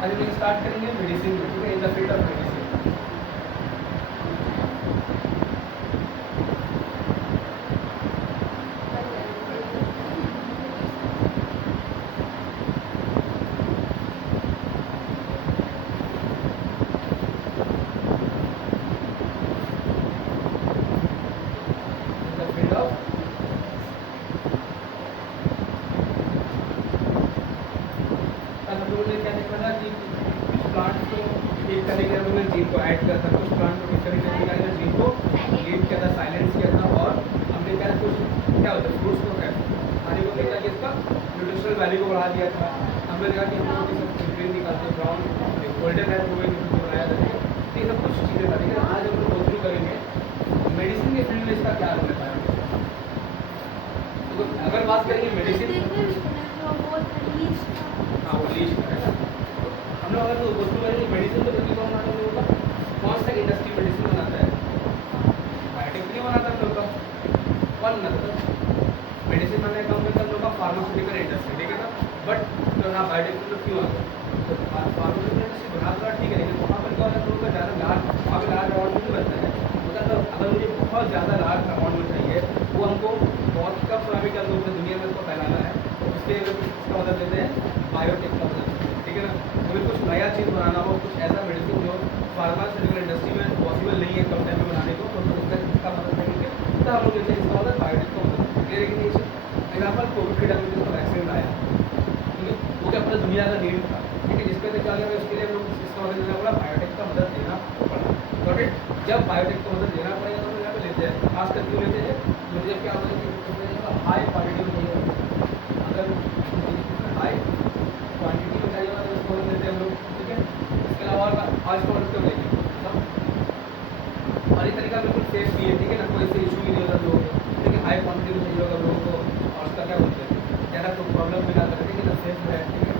आज हम स्टार्ट करेंगे मेडिसिन, ठीक है, in the field of medicine. Gene को ऐड किया था, कुछ प्लांट को किस तरीके से किया जीन को लीड किया था, साइलेंस किया था, और हमने क्या कुछ क्या होता है फ्रूट्स को क्या खाने को क्या किया, इसका न्यूट्रिशनल वैल्यू को बढ़ा दिया था। हमने देखा कि हम लोग सब ग्रीन निकालते ब्राउन गोल्डन है वो बनाया था, ठीक है, सब कुछ चीज़ें था। लेकिन आज हम लोग गो थ्रू करेंगे मेडिसिन के फील्ड में इसका क्या रोल है। तो अगर बात करेंगे मेडिसिन, हाँ वो लीच का है ना, हम लोग अगर गो थ्रू करेंगे मेडिसिन तो कौन बनाता है लोगों का, कौन सा इंडस्ट्री मेडिसिन बनाता है, बायोटेक नहीं बनाता हम लोग का, कौन बनाता है मेडिसिन बनाने का हम लोग का फार्मास्यूटिकल इंडस्ट्री, ठीक है ना। बट जो हाँ बायोटेक में क्यों आता है, तो फार्मास्यूटिकल इंडस्ट्री बना तो ठीक है, लेकिन वहाँ पर क्या होता है लोगों का ज़्यादा लार्ज, वहाँ पर लार्ज अमाउंट में बनता है, मतलब अगर मुझे बहुत ज़्यादा लार्ज अमाउंट में चाहिए, वो हमको बहुत कम समय में क्या लोग दुनिया में उसको फैलाना है, तो उसके लिए इसका मदद देते हैं बायोटेक का मदद, ठीक है ना। हमें कुछ नया चीज़ बनाना हो, कुछ ऐसा मेडिसिन जो फार्मास्यूटिकल इंडस्ट्री में पॉसिबल नहीं है कम टाइम में बनाने को, तो इसका मदद करेंगे, तो हम लोग लेते हैं इसका मदद बायोटेक का मदद। लेकिन एग्जाम्पल कोविड के टाइम में जिसका वैक्सीन आया, ठीक है, वो क्या पूरा दुनिया का नीड था, ठीक है, जिसके लिए क्या गया उसके लिए हम लोग इसका मदद देना पड़ा, बायोटेक का मदद देना पड़ा। तो जब बायोटेक का मदद देना पड़ेगा तो हम यहाँ पे लेते हैं, खास कर क्यों लेते हैं, मुझे क्या होता है कि हाई क्वालिटी में चाहिए, अगर हाई क्वांटिटी में चाहिए तो उसको लेते हैं हम लोग, ठीक है। इसके अलावा आज को मदद क्यों लेंगे, और ये तरीका बिल्कुल सेफ भी है, ठीक है ना, कोई से इशू भी नहीं होता लोगों को, ठीक है, हाई क्वांटिटी में चाहिए होगा लोगों को, और उसका क्या बोलते हैं ज़्यादा कोई प्रॉब्लम भी ना करे, ठीक है ना, सेफ है, ठीक है,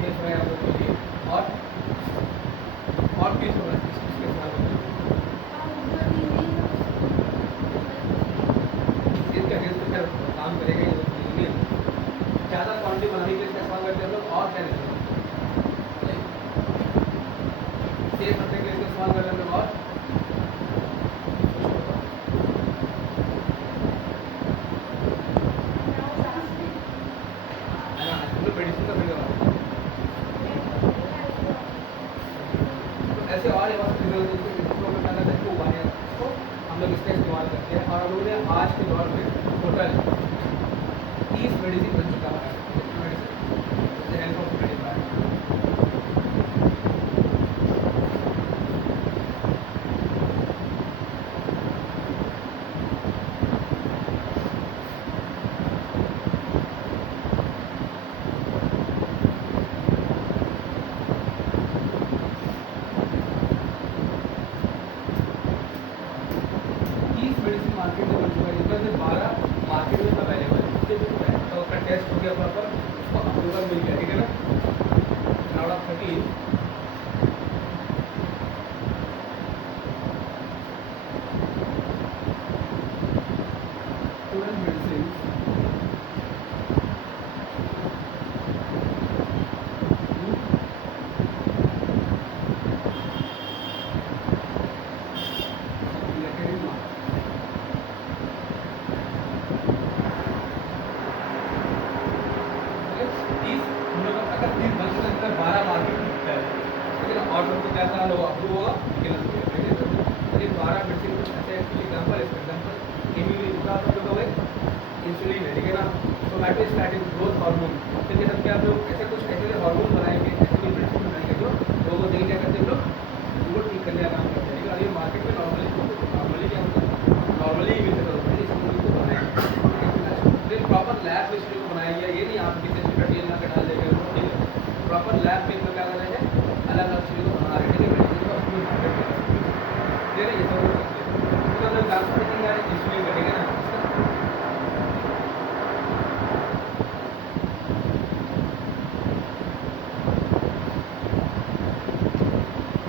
सेफ है हम लोग के लिए, और पीस होना इसके साथ इसका हेल्थ पे काम करेगा ये जरूरी है। ज़्यादा क्वांटिटी बनाने के लिए इसका इस्तेमाल करते हैं लोग, और क्या नहीं सेफ रखने के लिए इसका इस्तेमाल करते हैं लोग, और मेडिसिन का बिल ऐसे और हम लोग इसका इस्तेमाल करते हैं, और हम लोगों ने आज के दौर में टोटल 30 मेडिसिन बन चुका है, medicine help of medicine. Market में बन चुका है, जिसमें से 12 मार्केट में अवेलेबल है, तो उसका टेस्ट हो गया प्रॉपर, उसको अप्रूवल मिल गया, ठीक है ना। आउट ऑफ 13 मेडिसिन लोग अप्रूव होगा, ठीक है, 12 मेडिसिन कुछ ऐसे एग्जाम्पल इंसुलिन है, ठीक है ना, टोमेटो स्टैटिक ग्रोथ हार्मोन, तो ये सब क्या आप लोग ऐसे कुछ ऐसे हार्मोन बनाएंगे, ऐसे कोई मेडिसिन बनाएंगे जो लोगों को देंगे, क्या करते हैं लोग उनको ठीक करने का काम करते हैं, ठीक है। ये मार्केट में नॉर्मली क्या होता है, नॉर्मली ही मिलते हैं, इसको बनाएंगे प्रॉपर लैब में इसको बनाया गया, ये नहीं आप किसी चीज़ का टेल ला के डाल देंगे, ठीक है, प्रॉपर लैब में इनका क्या कर रहे हैं, अलग अलग चीज़ों को बना रहे हैं, ठीक है, मेडिसिन को अपनी मार्केट में दे रहे, ये सब तो मतलब डांस नहीं आ रहे, इंसुलिन कटेगा ना,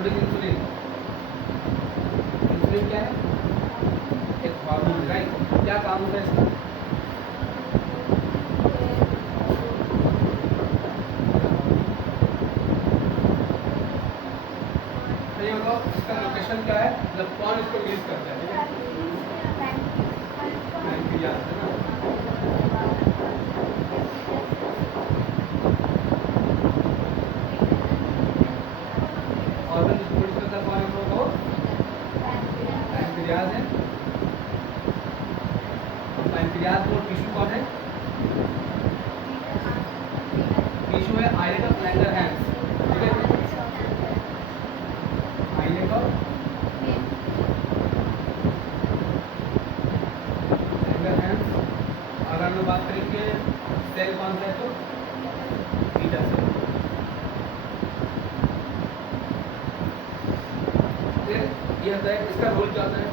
इंसुलिन इंसुलिन क्या है, एक हार्मोन, राइट, क्या काम होता है इसका, इसका लोकेशन क्या है, मतलब कौन इसको रिलीज करता है, ठीक है, पैंक्रियाज है ना। ऑर्गन जिसको रिलीज करता है कौन है, हम लोगों को पैंक्रियाज है। पैंक्रियाज और टिश्यू कौन है, टिश्यू है आइलेट ऑफ लैंगरहैंस, ठीक है, आइलेट ऑफ लैंगरहैंस। अगर हम लोग बात करेंगे सेल कौन सा है तो बीटा सेल। ये होता है, इसका रोल क्या होता है,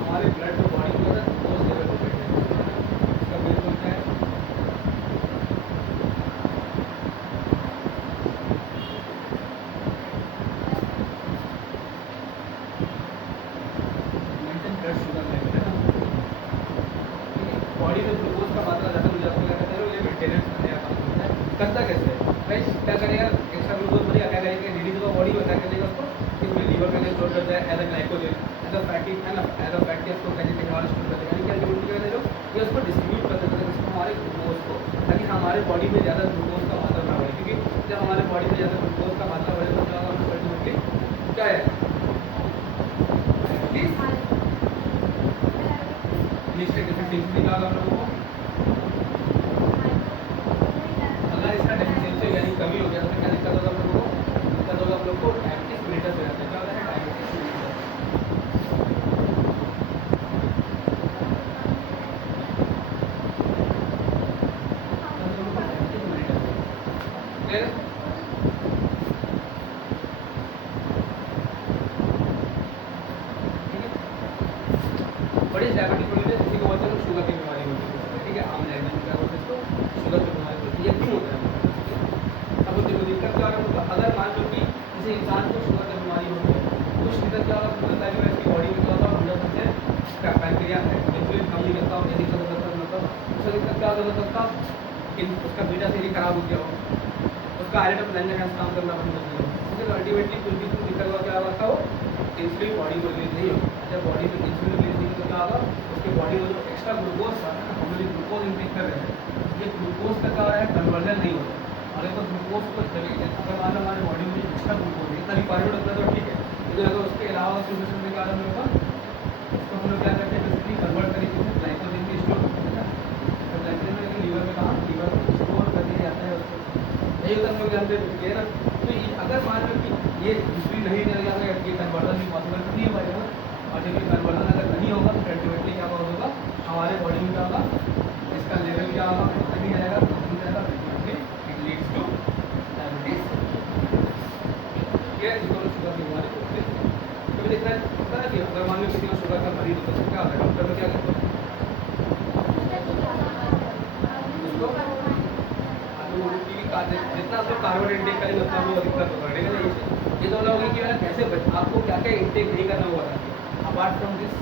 हमारे ब्लड में बॉडी में होता है ग्लूकोज लेवल को मेंटेन करना है। इसका मेन रोल क्या है, मेंटेन ब्लड शुगर लेवल, है ना। बॉडी में ग्लूकोज का मात्रा ज़्यादा हो जाता है, क्या कहते हैं, ये मेंटेनेंस करने का काम करता है। करता कैसे भाई, क्या करेगा, एक्स्ट्रा ग्लूकोज बढ़िया क्या करेगा, रिलीज होगा बॉडी में, क्या करेगा उसको इसमें लीवर में स्टोर करता है as a glycogen, as a fatty, है ना, एज अ फैटी उसको कहते हैं और स्टोर करता है, यानी क्या ड्यूटी कर रहे हो, ये उसको डिस्ट्रीब्यूट कर देते हैं हमारे ग्लूकोज को, ताकि हमारे बॉडी में ज़्यादा ग्लूकोज का मात्रा ना बढ़े, क्योंकि जब हमारे बॉडी में ज़्यादा ग्लूकोज का मात्रा बढ़े तो क्या होगा, अल्टीमेटली क्या है, नीचे डेफिशिएंसी का हम लोगों को, अगर इसका डेफिशिएंसी यानी कमी हो गया तो क्या दिक्कत होगा हम लोगों को, दिक्कत होगा हम लोग को डायबिटीज मेलिटस हो जाता है, क्या होता है डायबिटीज मेलिटस। बड़ी डायबिटिक मेलिटस किसी को बोलते हैं शुगर की बीमारी होती है, ठीक है, आम लैंग्वेज में क्या बोलते हैं इसको, शुगर की बीमारी होती है। ये क्यों होता है, अब देखो दिक्कत क्या होगा, अगर मान लो कि किसी इंसान को शुगर की बीमारी होती है, कुछ दिक्कत क्या होगा, पता है इसकी बॉडी में क्या होगा, अंदर सबसे इसका पैंक्रियाज है, इंसुलिन कम नहीं करता और यदि दिक्कत होता है मतलब उसका दिक्कत क्या हो सकता है कि उसका बीटा सेल खराब हो गया हो, उसका आइलेट ऑफ लैंगरहैंस काम करना बंद कर दिया हो, तो अल्टीमेटली कुछ भी दिक्कत हुआ क्या होगा, वो इंसुलिन बॉडी में रिलीज नहीं होगा। जब बॉडी में इंसुलिन रिलीज नहीं तो क्या होगा, उसके बॉडी में जो एक्स्ट्रा ग्लूकोज था ना, हम लोग ग्लूकोज इंटेक कर रहे हैं, ये ग्लूकोज का क्या है कन्वर्जन नहीं होता, और तो ग्लूकोज को अगर मान लो हमारे बॉडी में एक्स्ट्रा ग्लूकोज है इतना रिक्वायरमेंट होता है तो ठीक है, लेकिन अगर उसके अलावा सिचुएशन में क्या होगा, उसको हम लोग क्या करते हैं बेसिकली कन्वर्ट करके ग्लाइकोजन में स्टोर करते हैं ना, तो ग्लाइकोजन में लीवर में कहाँ, लीवर में स्टोर कर दिया जाता है उसको, यही होता है हम लोग जानते हैं ना। तो अगर मान लो कि ये इंसुलिन नहीं मिल जाता है, ये कन्वर्जन भी पॉसिबल नहीं हो पाएगा, और जब ये कन्वर्जन अगर नहीं होगा तो अल्टीमेटली क्या होगा, हमारे बॉडी में क्या होगा, इसका लेवल क्या होगा, नहीं जाएगा, नहीं जाएगा, इट लीड्स टू डायबिटीज, ये इसको शुगर की बीमारी होती है। कभी देखना होता है कि अगर मान लो किसी को शुगर का मरीज होता है तो क्या होता है, डॉक्टर को क्या करते हैं, जितना आप कार्बन इंटेक करेंगे उतना वो दिक्कत होगा, ठीक है ना। ये तो होगी कि कैसे आपको क्या क्या इंटेक नहीं करना होगा, अपार्ट फ्रॉम दिस।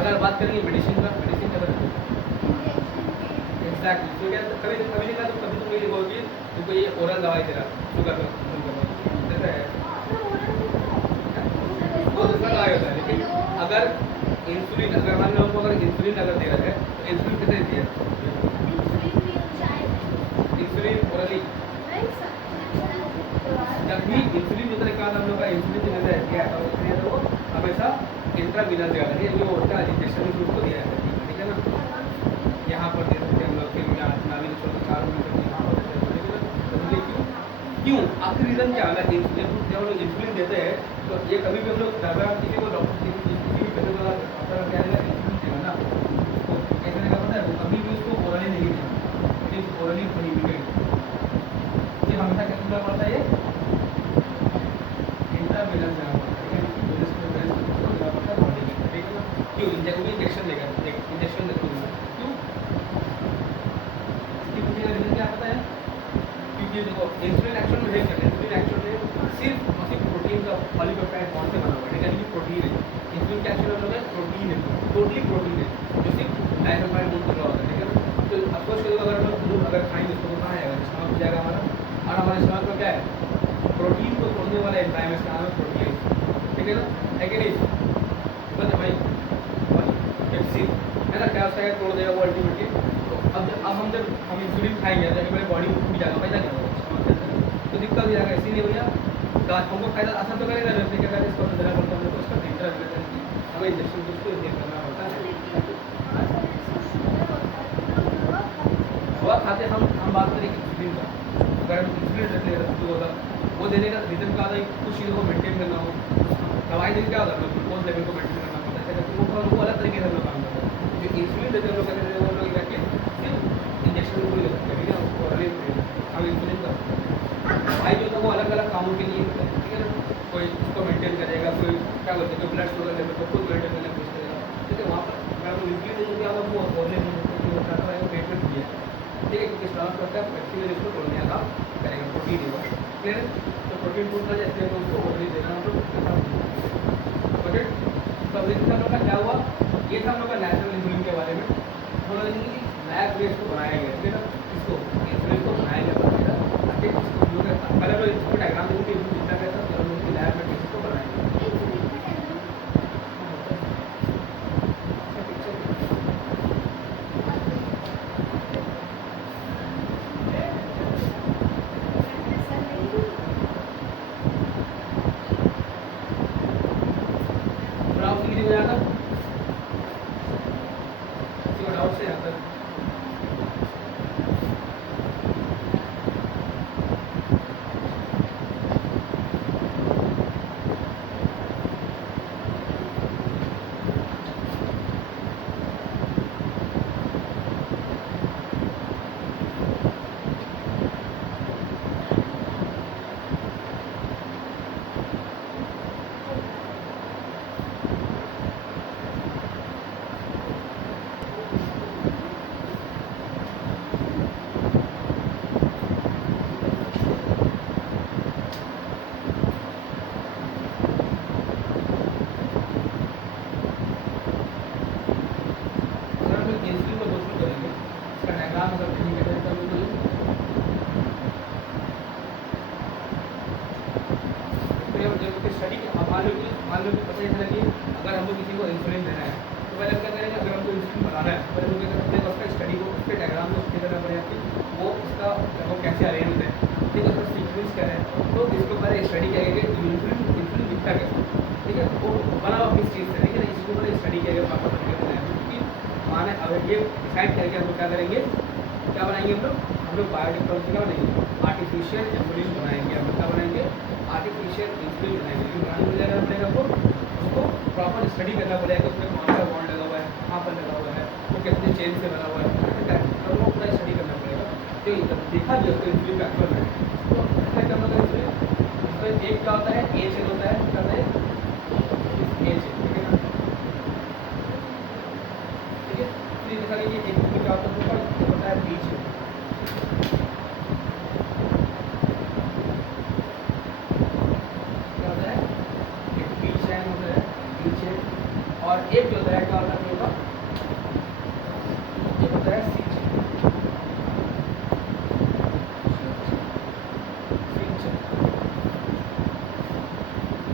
अगर बात करेंगे मेडिसिन का, मेडिसिन का एग्जैक्टली, तो क्या कभी कभी देखा तो कभी तुम ये बोलोगे तुमको ये ओरल दवाई दे रहा शुगर का देता है, वो दूसरा दवाई होता है, लेकिन अगर इंसुलिन, अगर मान लो अगर इंसुलिन अगर दे रहा है तो इंसुलिन कितने देती है, इंसुलिन ओरली, जब भी इंसुलिन देने के बाद हम लोग का इंसुलिन जो देता है क्या है वो हमेशा इंट्रावीनस दिया जाता है, ये होता है इंजेक्शन में उसको दिया जाता है, ठीक है ना, यहाँ पर दे सकते हैं हम लोग, फिर यहाँ नाभि छोड़ के 4 मीटर यहाँ पर देते हैं, क्यों आखिर रीज़न क्या है, जब हम लोग इंसुलिन देते हैं तो ये कभी भी हम लोग अगर किसी को डॉक्टर किसी भी पेशेंट को डॉक्टर क्या देगा, इंसुलिन देगा ना, उसको कैसे देगा पता है, वो कभी भी उसको ओरली नहीं देगा, इट इज ओरली प्रोहिबिटेड, ये हमेशा क्या करना पड़ता है, ये इंट्रावेनस देना पड़ता है, बॉडी में, ठीक है ना, क्यों इंजेक्शन देगा, इंजेक्शन देते हैं क्यों, इसकी पीछे का रीज़न क्या पता है, क्योंकि देखो इंसुलिन एक्शन में है क्या, इंसुलिन एक्शन में सिर्फ प्रोटीन का पॉलीपेप्टाइड बॉन्ड से बना हुआ है, यानी कि प्रोटीन है, इंसुलिन क्या एक्शन है, प्रोटीन है, टोटली प्रोटीन है, जो सिर्फ डायनामाइड बॉन्ड से होता है, ठीक है ना। तो अफकोर्स अगर हम लोग दूध अगर खाएंगे तो कहाँ आएगा, स्टमक में जाएगा हमारा, और हमारे स्टमक में है, प्रोटीन को तोड़ने वाला एंजाइम, इसका नाम है प्रोटीन, ठीक है ना, है कि नहीं? समझे भाई? पेप्सिन है ना, क्या उसका तोड़ देगा वो अल्टीमेटली। तो अब हम इंसुलिन खाएंगे तो हमारी बॉडी में जाएगा, फायदा क्या होगा? तो दिक्कत हो जाएगा। इसीलिए भैया हमको फायदा असर तो करेगा, जैसे क्या कहते हैं इसको देना पड़ता है, तो उसका डेंजर हमें इंजेक्शन को उसको देना करना पड़ता है। दवा खाते हम बात करें इंसुलिन का, अगर हम इंसुलिन ले रहे तो होगा वो देने का रीजन क्या होता है, कुछ चीज़ों को मेंटेन करना हो। दवाई देने क्या होता है, ग्लूकोज लेवल को मेंटेन करना पड़ता है, वो अलग तरीके से हम लोग काम करते हैं। जो इंसुलिन देते हैं लोग कहते हैं वो लोग जाके सिर्फ इंजेक्शन को ले सकते हैं, ठीक है, उसको हम इंसुलिन का दवाई जो है वो अलग अलग कामों के लिए होता है, ठीक है ना। कोई उसको मेंटेन करेगा, कोई क्या बोलते हैं, कोई ब्लड शुगर लेवल को खुद मेंटेन करने की कोशिश करेगा, ठीक है। वहाँ पर अगर हम इंसुलिन देंगे क्या होगा, वो बोलने में पेट में दिया, ठीक है, क्योंकि स्टॉक करता है बैक्टीरिया इसको तोड़ने का काम करेगा, प्रोटीन देगा, क्लियर है। तो प्रोटीन फूड का जैसे तो उसको प्रोटीन देना हम लोग बट तो अब देखिए हम लोग का क्या हुआ, ये था हम लोग का नेचुरल इंसुलिन के बारे में। हम लोग देखेंगे कि लैब में इसको बनाया गया, ठीक है ना, इसको इंसुलिन को बनाया गया ताकि इसको हम लोग पहले तो इसको डायग्राम देखेंगे जितना कैसा तो हम लोग की लैब में इसको बनाएंगे। मान लो कि पता चला कि अगर हमको किसी को इंसुलिन देना है तो पहले क्या करेंगे, अगर हमको इंसुलिन बनाना है पहले लोग क्या करते हैं, उसका स्टडी को उसके डायग्राम को उसके करना पड़ेगा कि वो उसका वो कैसे अरेंज है, ठीक है, उसका सीक्वेंस क्या है। तो इसके ऊपर स्टडी किया गया कि इंसुलिन दिखता कैसे, ठीक है, वो बना हुआ किस चीज़ से, ठीक है, इसके ऊपर स्टडी किया गया प्रॉपर तरीके से बनाया, क्योंकि माने अगर ये डिसाइड करके हम लोग क्या करेंगे, क्या बनाएंगे हम लोग बायोटेक्नोलॉजी क्या बनाएंगे, आर्टिफिशियल इंसुलिन बनाएंगे। हम लोग क्या बनाएंगे, आर्टिफिशियल इंसुलिन बनाएंगे। लेकिन बनाने के लिए क्या पड़ेगा, आपको उसको प्रॉपर स्टडी करना पड़ेगा, उसमें कौन सा बॉन्ड लगा हुआ है, कहाँ पर लगा हुआ है, वो कितने चेन से बना हुआ है, ठीक है, तो वो पूरा स्टडी करना पड़ेगा। तो देखा भी उसको इंसुलिन का एक्चुअल में, तो क्या करना होगा इंसुलिन, उसमें एक क्या होता है, ए चेन होता है, क्या होता है, ए चेन, ठीक है ना, ठीक है। फिर देखा लीजिए एक क्या होता है, बी चेन, और एक जो होता है क्या होता है, एक होता है सी चेन,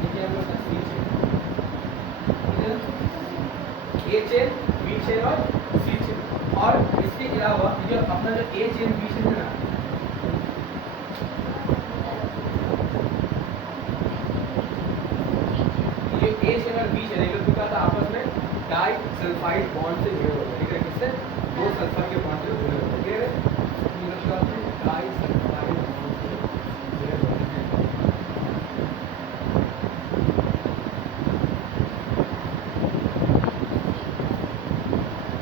देखिए हम लोग सी चेन, ए चेन, बी चेन और सी चेन। और इसके अलावा जो अपना जो ए चेन बी चेन है ना, ये ए चेन और बी चेन एक दूसरे का आपस में डाई सल्फाइड बॉन्ड से जुड़े होते हैं, ठीक है, किससे, दो सल्फर के बॉन्ड से जुड़े होते हैं, ठीक है, डाई सल्फाइड बॉन्ड से जुड़े होते हैं,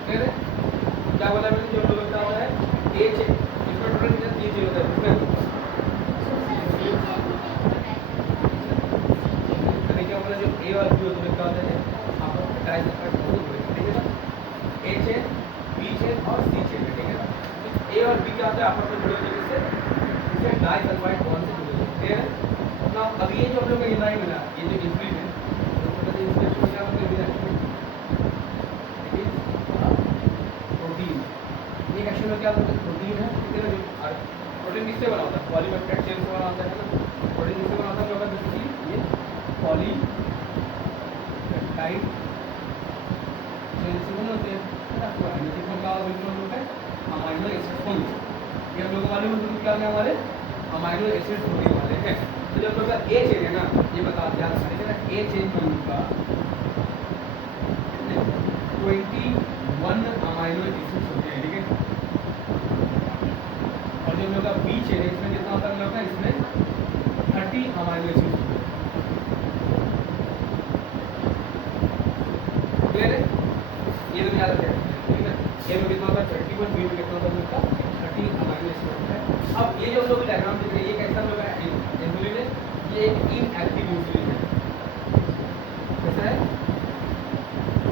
ठीक है। क्या बोला मैंने, जो लोग क्या बोला है, ए चेन, इसमें टोटल कितने, 3 चेन होता है, इसमें क्या बोला, जो ए और बी होते हैं क्या होता है, आपस में डाई सल्फाइड बॉन्ड से जुड़े होते हैं, ठीक है ना, ए चेन, बी चेन और सी चेन, ठीक है ना। ए और बी क्या होता है, आपस में जुड़े होते हैं, किससे, डाई सल्फाइड बॉन्ड से जुड़े होते हैं, ठीक है ना। अब ये जो हम लोग का एंजाइम है ना, ये जो इंसुलिन है, तो क्या प्रोटीन, एक एक्शन में क्या होता है, प्रोटीन है, ठीक है ना, प्रोटीन किससे बना होता है? पॉलीपेप्टाइड चेन से बना होता है ना। प्रोटीन किससे बना होता है? होगा बेसिकली ये पॉलीपेप्टाइड चेन से बने होते हैं ना। तो एमिनो में क्या बिल्कुल हम लोग है अमाइनो एसिड होंगे। ये हम लोग को मालूम है क्या है हमारे अमाइनो एसिड होने वाले हैं। तो जब लोग का ए चेन है ना, ये बता ध्यान से ना, ए चेन हम लोग का 21 अमाइनो एसिड्स होते हैं, ठीक है। और जो हम लोग का बी चेन है इसमें कितना होता है हम लोग का? इसमें 30 अमाइनो एसिड्स होते हैं। क्लियर है? ये तो याद रखें, ठीक है। ए में कितना होता है? 31, बी में कितना होता है हम लोग का? 30 अमाइनो एसिड होता है। अब ये जो हम लोग डायग्राम देख रहे हैं ये कैसा हम लोग का इंसुलिन है? ये एक इनएक्टिव इंसुलिन है। कैसा है?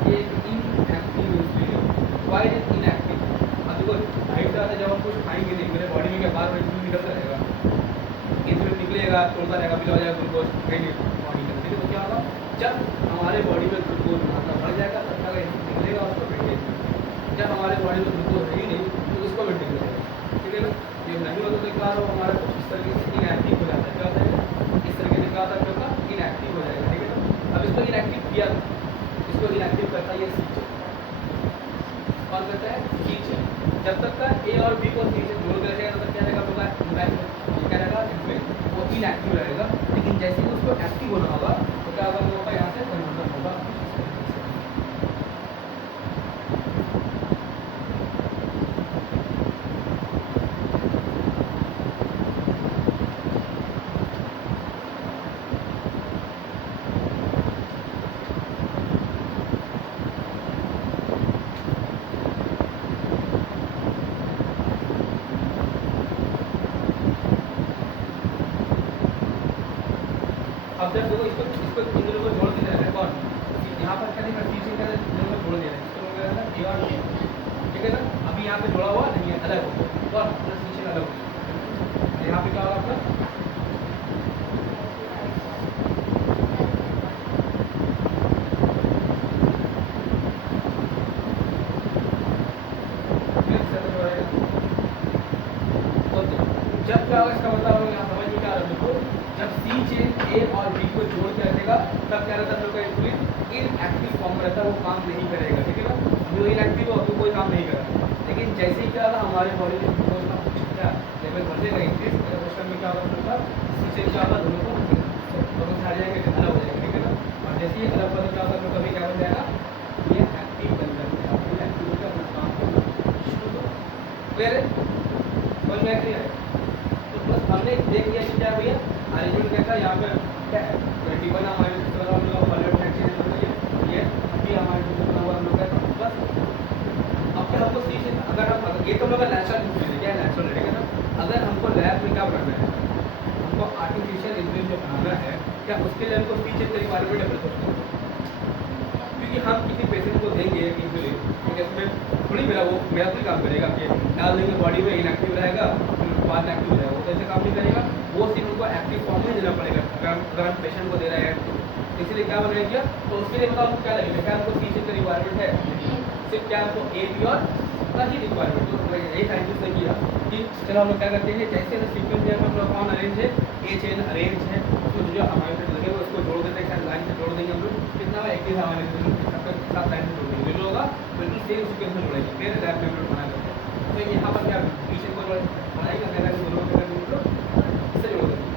ये एक इनएक्टिव इंसुलिन है। Why it is inactive? अब देखो राइट से जब हम कुछ खाएंगे नहीं, मेरे बॉडी में क्या बार बार इंसुलिन निकलता रहेगा, इंसुलिन निकलेगा, तोड़ता रहेगा, फिर हो जाएगा ग्लूकोज, नहीं बॉडी करते तो क्या होगा? जब हमारे बॉडी में ग्लूकोज मात्रा बढ़ जाएगा तब तक इंसुलिन निकलेगा, उसको मेंटेन। जब हमारे बॉडी में ग्लूकोज है ही नहीं तो उसको मेंटेन करेगा, ठीक है ना। ये नहीं होता तो क्या होगा? हमारा कुछ इस तरीके से इनएक्टिव हो जाता है। क्या होता है? इस तरीके से क्या होता है? इनएक्टिव हो जाएगा, ठीक है ना। अब इसको इनएक्टिव किया, इसको इनएक्टिव करता है ये सी चेन। कौन करता है? सी चेन। जब तक का ए और बी को सी चेन जोड़ कर रहेगा तब तक क्या रहेगा? क्या रहेगा? वो इनएक्टिव रहेगा। लेकिन जैसे ही उसको एक्टिव होना होगा तो क्या होगा? हम लोगों का यहाँ से कन्वर्जन होगा। अब जब देखो इसको इन दोनों को जोड़ देना है कौन? यहाँ पर क्या नहीं सी चेन का इन दोनों को जोड़ देना है, इसको लोग कहते हैं ए और बी, ठीक है ना। अभी यहाँ पे जोड़ा हुआ नहीं है, अलग हो गया कौन? अपना सी चेन अलग हो गया। यहाँ पे क्या होगा अपना? जब क्या होगा इसका मतलब हम यहाँ समझ में क्या आ रहा है? देखो जब सी चेन ए और बी को जोड़ के रखेगा तब क्या रहता है? हम लोग का इंसुलिन इनएक्टिव फॉर्म में रहता है, वो काम नहीं करेगा, ठीक है ना। जो इनएक्टिव हो तो कोई काम नहीं करेगा। लेकिन जैसे ही क्या होगा हमारे बॉडी में ग्लूकोज का क्या लेवल बढ़ जाएगा, इंक्रीज उस टाइम में क्या होगा? हम लोग का सी चेन क्या होगा? दोनों को छा जाएंगे, अलग हो जाएगा, ठीक है ना। और जैसे ही अलग होगा क्या होगा? तो कभी क्या बन जाएगा? ये एक्टिव बन जाता है, एक्टिव होकर अपना काम करना शुरू करो। क्लियर है? समझ में क्लियर है? तो बस हमने देख लिया कि क्या भैया अरेंजमेंट कैसा है। यहाँ पे क्या है? 21 हमारे हम लोग पॉलीपेप्टाइड चेन ये अभी हमारे बना हुआ हम लोग का बस। अब क्या हमको सी चेन अगर हम ये तो हम लोग का नेचुरल इंसुलिन है, क्या है? नेचुरल है, ठीक है ना। अगर हमको लैब में क्या बनाना है? हमको आर्टिफिशियल इंसुलिन जो बनाना है, क्या उसके लिए हमको सी चेन का रिक्वायरमेंट है? क्योंकि हम किसी पेशेंट को देंगे इंसुलिन, ठीक है, उसमें थोड़ी मेरा कोई काम करेगा कि डाल देंगे बॉडी में, इनएक्टिव रहेगा, फिर बाद में एक्टिव रहेगा, वो तो ऐसे काम नहीं करेगा। वो सिर्फ उनको एक्टिव फॉर्म में देना पड़ेगा अगर हम पेशेंट को दे रहे हैं तो। इसलिए क्या बनाया गया? तो उसके लिए बताओ क्या लगेगा? क्या हमको सी चेन का रिक्वायरमेंट है? सिर्फ क्या हमको ए बी और का ही रिक्वायरमेंट। तो यही साइंटिस्ट ने किया कि चलो हम लोग क्या करते हैं, जैसे सीक्वेंस में हम लोग कौन अरेंज है, ए चेन अरेंज है, तो जो अमाइनो एसिड लगे उसको जोड़ देते हैं, लाइन से जोड़ देंगे हम लोग। कितना 21 अमाइनो एसिड साथ लाइन से जोड़ देंगे, जो होगा बिल्कुल सेम सीक्वेंस में जोड़ेंगे, फिर लैब में हम लोग बना करते हैं। तो यहाँ पर क्या पीछे को बनाएगा, पहले दोनों को इससे जोड़ देंगे,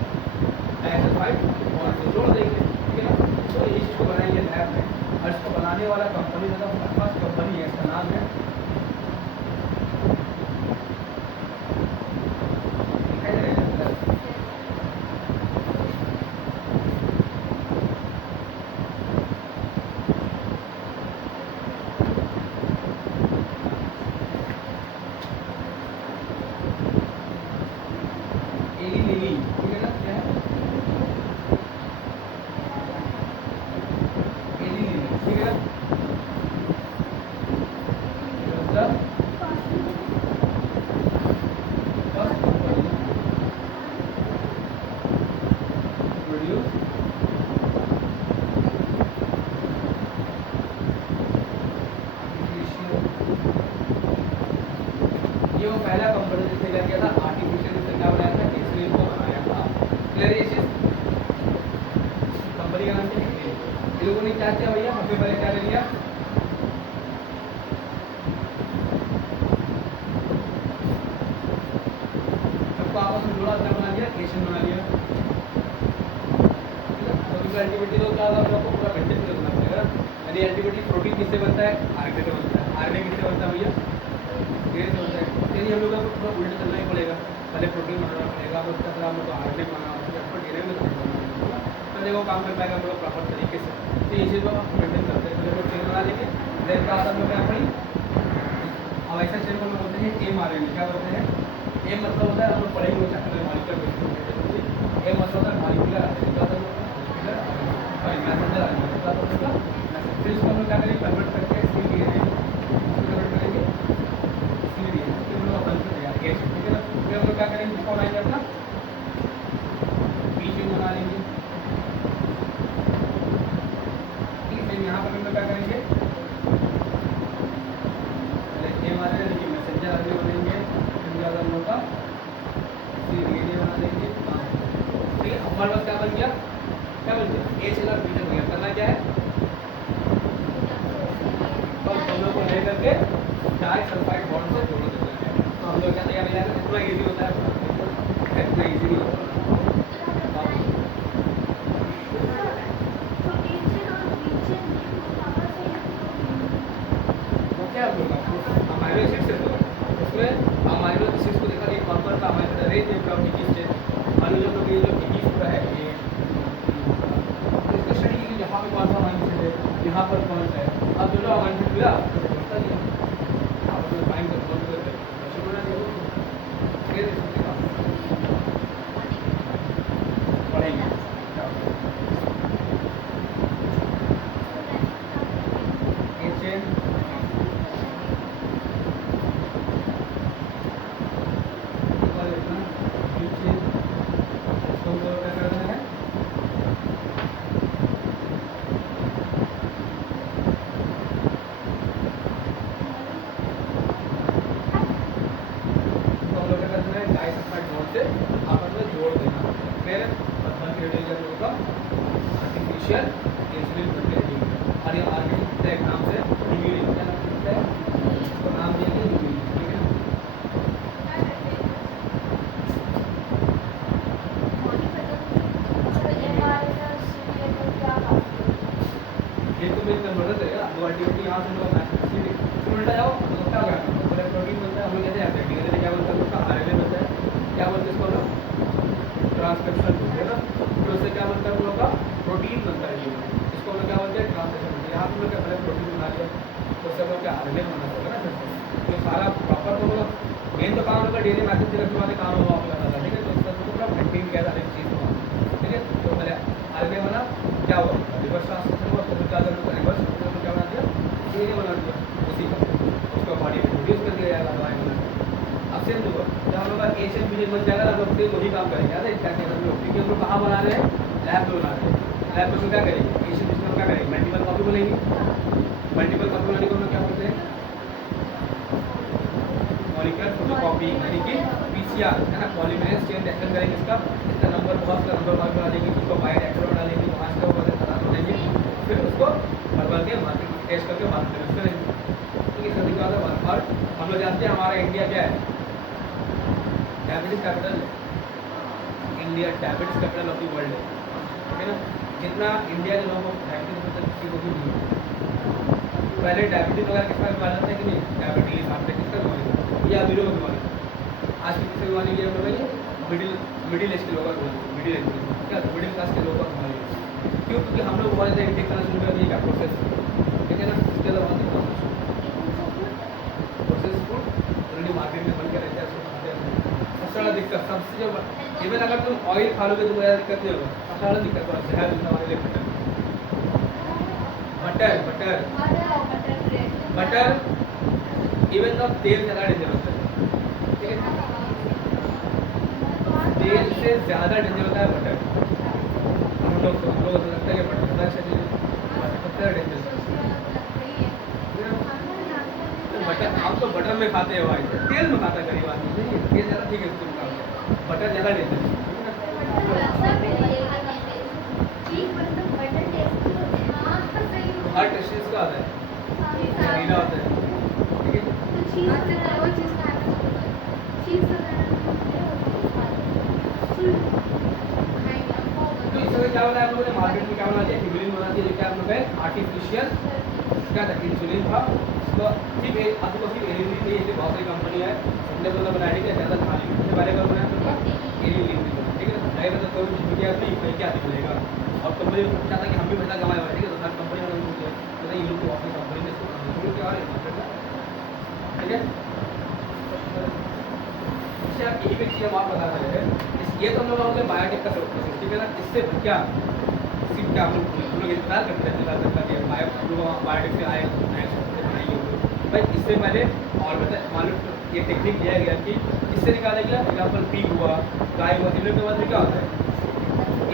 ऐसे 5 और से जोड़ देंगे, ठीक है ना। तो इस चीज़ को बनाएंगे लैब में, और इसको बनाने वाला कंपनी मतलब फर्स्ट कंपनी है, इसका नाम है आपस में जोड़ा, क्या बना दिया, एशियन बना दिया। तो एंटीबॉडी तो क्या होगा, आपको पूरा मेंटेन करना पड़ेगा। यानी एंटीबॉडी प्रोटीन किससे बनता है, आरएनए से बनता है। आरएनए किससे बनता है भैया, DNA से बनता है। यानी हम लोग को पूरा उल्टा चलना ही पड़ेगा, पहले प्रोटीन बनाना पड़ेगा, उसके बाद हम लोग को आरएनए बनाना होगा, फिर DNA में बनाना, तो देखो काम कर पाएगा हम लोग प्रॉपर तरीके से। तो ये चीज़ को हम मेंटेन करते हैं। तो चेन बना लेंगे, देन का आता है अपनी। अब ऐसा चेन को हम बोलते हैं एम आरएनए। क्या बोलते हैं, एम मतलब होता है, हम लोग पढ़ेंगे वो चैप्टर में मॉलिक्यूलर बेसिस। एम मतलब होता है मॉलिक्यूलर आरएनए, मैसेंजर आरएनए। फिर इसको हम लोग क्या करेंगे, कन्वर्ट करके cDNA कन्वर्ट करेंगे, cDNA फिर हम लोग बन जाएगा एच, ठीक है ना। फिर हम लोग क्या करेंगे, इसको बनाएंगे अपना बी चेन बना लेंगे। ठीक है, यहाँ पर हम लोग क्या करेंगे, पहले एम आरएनए देखिए मैसेंजर आरएनए बनेंगे, फिर हम लोग का cDNA बना देंगे। ठीक है, हमारे पास क्या बन गया, क्या बन गया, एच और बी बन गया। करना क्या है, दोनों को लेकर के डाइसल्फाइड बॉन्ड से जोड़ देते हैं। तो हम लोग क्या तैयार हो जाएगा, इतना इजी होता है, इतना इजी नहीं होता। वो क्या होगा, अमाइनो एसिड से होगा। उसमें अमाइनो एसिड्स को देखा कि कौन कौन सा अमाइनो एसिड अरेंज है फ्रॉम 21 चेन। मान लीजिए तो ये जो 21 पूरा है, ये इसका स्टडी की यहाँ पे कौन सा अमाइनो एसिड है, यहाँ पर कौन सा है। अब जो अमाइनो एसिड मिला बता दिया, आप अपने फाइंड कर नोट करके ऐसे बना दिया। फिर पढ़ेंगे ये चेन आपस में जोड़ देना। फिर आर्टिफिशियल इंसुलिन प्रोटीन, और ये ऑर्गेनिक एग्जाम से यूरिन, क्या नाम है इसको, नाम देंगे यूरिन। ठीक है, ये तो मेरी कन्वर्टर है, दो एंटीबॉडी यहाँ से लोग उल्टा जाओ तो क्या होगा, पहले प्रोटीन बनता है, हम लोग कैसे आते हैं, डीएनए क्या बनता है, उसका आरएनए बनता है, क्या बोलते हैं इसको हम लोग, ट्रांसक्रिप्शन बोलते हैं ना। फिर उससे क्या बनता है हम लोग का, प्रोटीन बनता है, इसको हम लोग क्या बोलते हैं, ट्रांसलेशन बोलते हैं। यहाँ हम लोग क्या पहले प्रोटीन बना लिया, तो उससे हम लोग क्या आरएनए बनाना पड़ेगा ना। फिर तो सारा प्रॉपर तो मतलब मेन तो काम होगा डीएनए मैसेज से रखने वाले काम होगा आप लोग का, ठीक है। तो उसका तो पूरा मेंटेन किया था एक चीज़ हुआ, ठीक है। तो पहले आरएनए बना, क्या हुआ, रिवर्स ट्रांसलेशन हुआ, तो क्या करें, रिवर्स क्या बना दिया, डीएनए बना दिया उसी का, उसको बॉडी में प्रोड्यूस कर दिया जाएगा दवाई बना। अब सेम देखो, जब हम लोग का एशियन बीजन बन जाएगा, हम लोग सेम वही काम करेंगे, याद है क्या कहते हैं हम लोग, क्योंकि हम लोग कहाँ बना रहे हैं, लैब में बना रहे हैं। लैब में क्या करेंगे, एशियन बीजन क्या करेंगे, मल्टीपल कॉपी बोलेंगे। मल्टीपल कॉपी बनाने को हम लोग क्या बोलते हैं, मॉलिक्यूलर फोटोकॉपी, यानी कि पीसीआर, है ना, पॉलीमरेज चेन रिएक्शन करेंगे। इसका नंबर बहुत का नंबर वाइज बना देंगे, उसको बाय रिएक्टर बना लेंगे, वहाँ से वो देंगे, फिर उसको भर के मार्केट टेस्ट करके मार्केट में करेंगे। ठीक है, सभी का और हम लोग जानते हैं हमारा इंडिया क्या है, diabetes capital, India diabetes capital of the world है, ठीक है ना। जितना इंडिया के लोगों को डायबिटीज होता है किसी को भी नहीं है। पहले डायबिटीज वगैरह किसका बीमारी होता है कि नहीं, डायबिटीज हार्ट अटैक किसका बीमारी, या अमीरों का बीमारी। आज की किसकी बीमारी है, बताइए, मिडिल एज के लोगों का बीमारी, मिडिल एज क्या, मिडिल क्लास के लोगों का बीमारी। क्यों, क्योंकि हम लोग बहुत ज़्यादा इंटेक करना शुरू कर दिए, क्या प्रोसेस, ठीक है ना। इसके अलावा प्रोसेस फूड ऑलरेडी मार्केट में बन के रहते हैं, उसको खाते हैं। सबसे बड़ा दिक्कत, सबसे जो इवन अगर तुम ऑयल खा लोगे तो ज़्यादा दिक्कत नहीं होगा, सबसे बड़ा दिक्कत तो शहर दूसरा हमारे लिए बटर इवन तो तेल ज़्यादा डेंजर होता है, ठीक है। तेल से ज़्यादा डेंजर होता है बटर। हम लोग को लगता है कि बटर ज़्यादा अच्छा चीज़ है, सबसे ज़्यादा डेंजर बटर। हम तो बटर में खाते हैं भाई, तेल में खाता गरीब आदमी नहीं, तेल ज़्यादा ठीक है, उसको निकालते हैं, बटर ज़्यादा डेंजर है। हर टेस्ट का आता है, जहरीला होता है, ठीक है। बनाया हम लोगों ने मार्केट में, क्या बना दिया, हिमोलिन बना दिया, जो क्या हम लोग है आर्टिफिशियल क्या था, इंसुलिन था। तो सिर्फ आपको सिर्फ एलिन नहीं, ऐसे बहुत सारी कंपनी है, हमने दोनों बनाया, ठीक है, ज़्यादा खा ली, सबसे पहले कर बनाया सबका एलिन, ठीक है। अगर तो कोई मीडिया नहीं कोई क्या दिखेगा, और कंपनी चाहता कि हम भी पैसा कमाए, ठीक है, तो हर कंपनी वाला पता ये लोग तो अपनी कंपनी में इसको क्या है, ठीक है। इससे आप यही भी चीज़ हम आप बता रहे हैं, ये तो हम लोग होंगे बायोटेक का सब, ठीक है ना। इससे क्या सिर्फ क्या हम लोग इंतजार करते हैं कि बायोटेक से आए नए सॉफ्टवेयर बनाइए भाई। इससे पहले और मालूम ये टेक्निक दिया गया कि इससे निकाला गया, एग्जाम्पल पी हुआ, गाय हुआ, इन लोग के बाद में क्या होता है,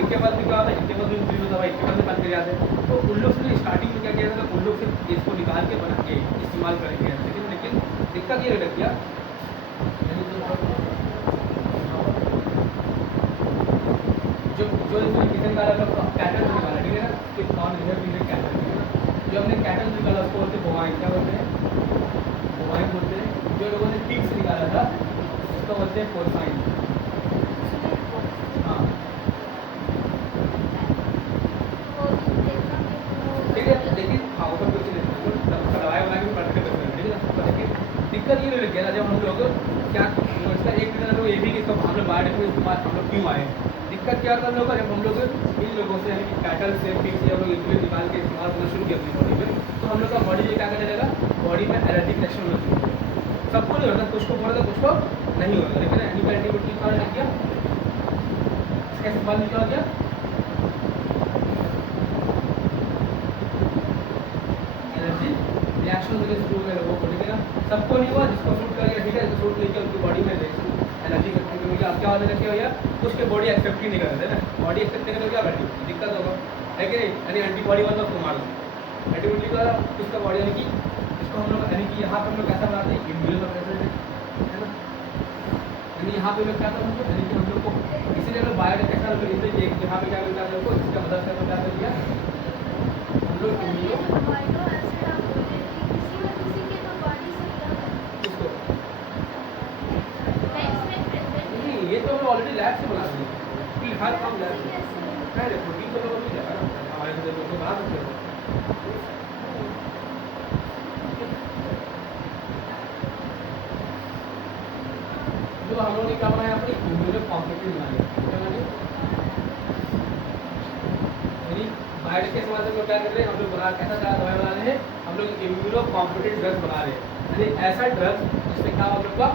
इनके बाद में क्या होता है, इनके बाद में इंक्रीज होता है, इनके बाद में बंद कर जाते हैं। तो उन लोग से स्टार्टिंग में क्या किया था, उन लोग से इसको निकाल के बना के इस्तेमाल करेंगे, लेकिन दिक्कत ये लग गया, जो इसमें किचन निकाला था कैटल निकाला, ठीक है ना, कि नॉन रिजर्व कैटल, ठीक है ना। जो हमने कैटल निकाला उसको बोलते हैं बोवाइन, क्या बोलते हैं, बोवाइन बोलते हैं। जो लोगों ने पिग्स निकाला था उसको बोलते हैं पोर्साइन। हाँ ठीक है, लेकिन हाँ ऊपर कुछ नहीं दवाई बना के पढ़ते करते हैं, ठीक है ना। लेकिन दिक्कत ये लग गया जब हम लोग क्या इसका एक दिन हम लोग ये भी कि इसका हम लोग बायोटेक में इस्तेमाल हम लोग क्यों आए, दिक्कत क्या था हम लोग जब हम लोग इन लोगों से यानी कि कैटल से पिग से हम लोग इंसुलिन निकाल के इस्तेमाल करना शुरू किया अपनी बॉडी में, तो हम लोग का बॉडी में क्या करने लगा, बॉडी में एलर्जिक रिएक्शन होना शुरू हुआ। सबको नहीं होता, कुछ को होता कुछ को नहीं होता, लेकिन एंटीबायोटिक का लग गया, इसका इस्तेमाल निकला गया, एलर्जी रिएक्शन होने शुरू हो गए लोगों को, ठीक है ना। सबको नहीं हुआ, जिसको सूट कर गया, ठीक है, सूट नहीं किया उनकी बॉडी में रिएक्शन एलर्जी करने के लिए अब क्या होने लग गया, उसके बॉडी एक्सेप्ट ही नहीं कर रहे थे ना, बॉडी एक्सेप्ट नहीं करें क्या बैठी दिक्कत होगा, है कि नहीं। यानी एंटीबॉडी मतलब उसको मार लो, एंटीबॉडी का उसका बॉडी यानी कि इसको हम लोग यानी कि यहाँ पर हम लोग कैसा बनाते हैं, इम्यूनोसप्रेसेंट, है ना। यानी यहाँ पे लोग क्या करते हैं, यानी कि हम लोग को इसीलिए लोग बायोटेक कैसा लोग इसलिए यहाँ पे क्या मिलता है लोग को, इसका मदद से क्या कर दिया हम लोग इम्यूनो ये तो हम ऑलरेडी लैब से बना दिए, हर काम लैब से है, प्रोटीन तो लोग नहीं जाएगा ना हमारे से लोग बना सकते हो। जो हम लोगों ने क्या बनाया, अपनी इम्यूनो कॉम्पिटिटिव बनाया, क्या बनाया, यानी बायोटेक के समाज में क्या कर रहे हैं हम लोग, बना कैसा दवाई बना रहे हैं हम लोग, इम्यूनो कॉम्पिटिटिव ड्रग्स बना रहे हैं, यानी ऐसा ड्रग जिसमें क्या हम लोग का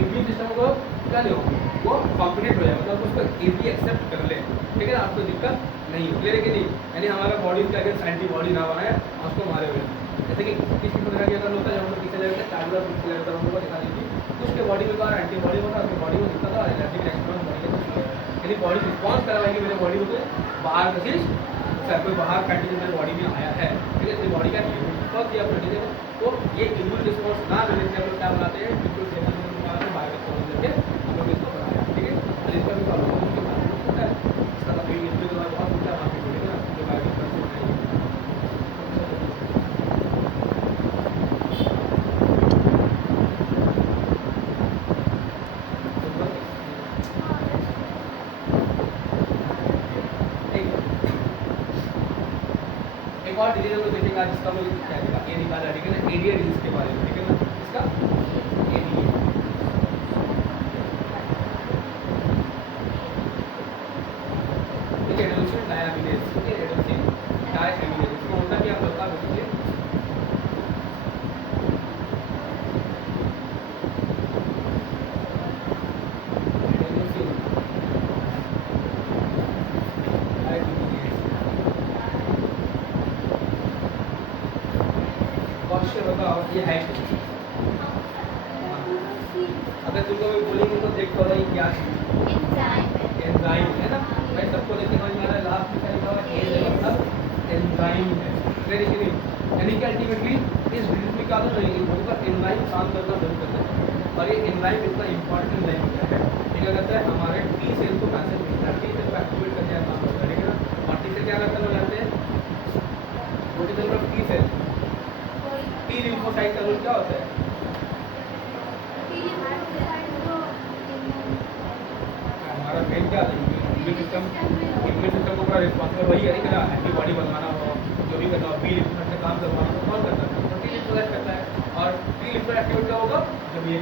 इम्यून सिस्टम को क्या नहीं होगा, वो कॉम्पिटेंट हो जाए, मतलब उसको इजीली एक्सेप्ट कर ले, ठीक है ना, आपको दिक्कत नहीं हो, क्लियर है कि नहीं। यानी हमारा बॉडी के अगेंस्ट एंटीबॉडी ना बनाए उसको मारे हुए, जैसे कि किसी प्रकार के अगर होता है जब हम लोग किसी जगह चार्जर किसी जगह हम लोग को दिखा दीजिए, उसके बॉडी में बाहर एंटीबॉडी होता है, उसकी बॉडी में दिक्कत है, एलर्जी रिएक्शन बॉडी के, यानी बॉडी रिस्पॉन्स करवाएगी मेरे बॉडी को बाहर का चीज, कोई बाहर कंडीशन मेरे बॉडी में आया है, ठीक है, तो बॉडी का रिस्पॉन्स दिया अपने, ठीक है। तो ये इम्यून रिस्पॉन्स ना मिलने से हम लोग क्या बनाते हैं, बिल्कुल हम लोग इसको बनाया, ठीक है, और इसका भी प्रॉब्लम होता है, इसका तो इम्यून के बाद बहुत होता है, वहाँ पे बोलेगा ना जो बायोटेक का एक और डिजीज हम लोग देखेंगे जिसका हम लोग क्या देगा, ये निकाला, ठीक है ना, एडीए डिजीज के बारे में, ठीक है ना, इसका एडीए एडेनोसिन डायमिनेज, ठीक है, एडेनोसिन डायमिनेज, इसको होता क्या होता है देखिए, एडेनोसिन डायमिनेज क्वेश्चन होगा, और ये है अगर तुमको मैं बोलेंगे तो देखो भाई क्या एंजाइम है ना, मैं सबको देखिए समझ में आ रहा है, लास्ट में क्या लिखा हुआ है, मतलब एंजाइम है, क्लियर, यानी कि अल्टीमेटली इस डिजीज में क्या होता है, उनका एंजाइम काम करना बंद करता है, और ये एंजाइम इतना इंपॉर्टेंट एंजाइम होता है, ये क्या करता है हमारे टी सेल को मैसेज भेजता है, टी सेल को एक्टिवेट करने का काम करता है, ठीक है ना। और टी सेल क्या करते हैं लोग जानते हैं, वो टी सेल टी लिम्फोसाइट का रोल क्या होता है, हमारा मेन क्या आता है? इम्यून सिस्टम को पूरा रिस्पॉन्सिबल वही है कि एंटीबॉडी बनवाना हो, जो भी करना हो, बी लिम्फोसाइट का काम करवाना हो, कौन करता है? तो टी लिम्फोसाइट करता है। और टी लिम्फोसाइट एक्टिवेट क्या होगा जब ये